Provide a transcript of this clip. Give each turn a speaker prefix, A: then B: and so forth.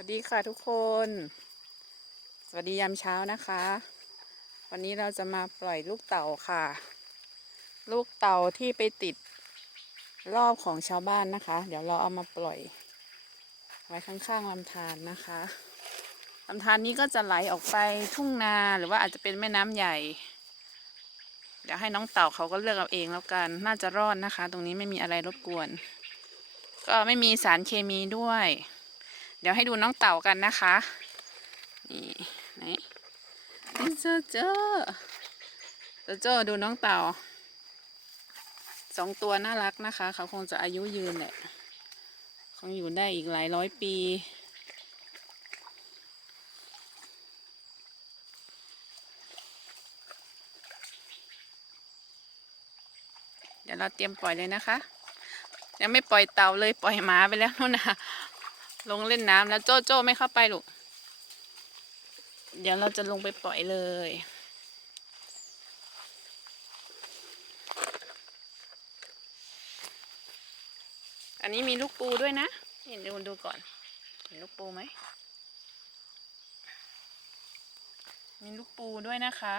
A: วัสดีค่ะทุกคน สวัสดียามเช้านะคะ วันนี้เราจะมาปล่อยลูกเต่าค่ะ ลูกเต่าที่ไปติดรอบของชาวบ้านนะคะ เดี๋ยวเราเอามาปล่อย ไว้ข้างๆลำธารนะคะลำธารนี้ก็จะไหลออกไปทุ่งนาหรือว่าอาจจะเป็นแม่น้ำใหญ่ เดี๋ยวให้น้องเต่าเขาก็เลือกเอาเองแล้วกัน น่าจะรอดนะคะ ตรงนี้ไม่มีอะไรรบกวน ก็ไม่มีสารเคมีด้วย เดี๋ยวให้ดูน้องเต่ากันนะคะ นี่นี่นี่เจ้าเจ้าเจ้าเจ้าดูน้องเต่าสองตัวน่ารักนะคะ เขาคงจะอายุยืนแหละคงอยู่ได้อีกหลายร้อยปีเดี๋ยวเราเตรียมปล่อยเลยนะคะ ยังไม่ปล่อยเต่าเลยปล่อยหมาไปแล้วนู่นนะ ลงเล่นน้ำแล้วโจโจ้ไม่เข้าไปลูก เดี๋ยวเราจะลงไปปล่อยเลย อันนี้มีลูกปูด้วยนะเห็นดูดูก่อน เห็นลูกปูไหม มีลูกปูด้วยนะคะ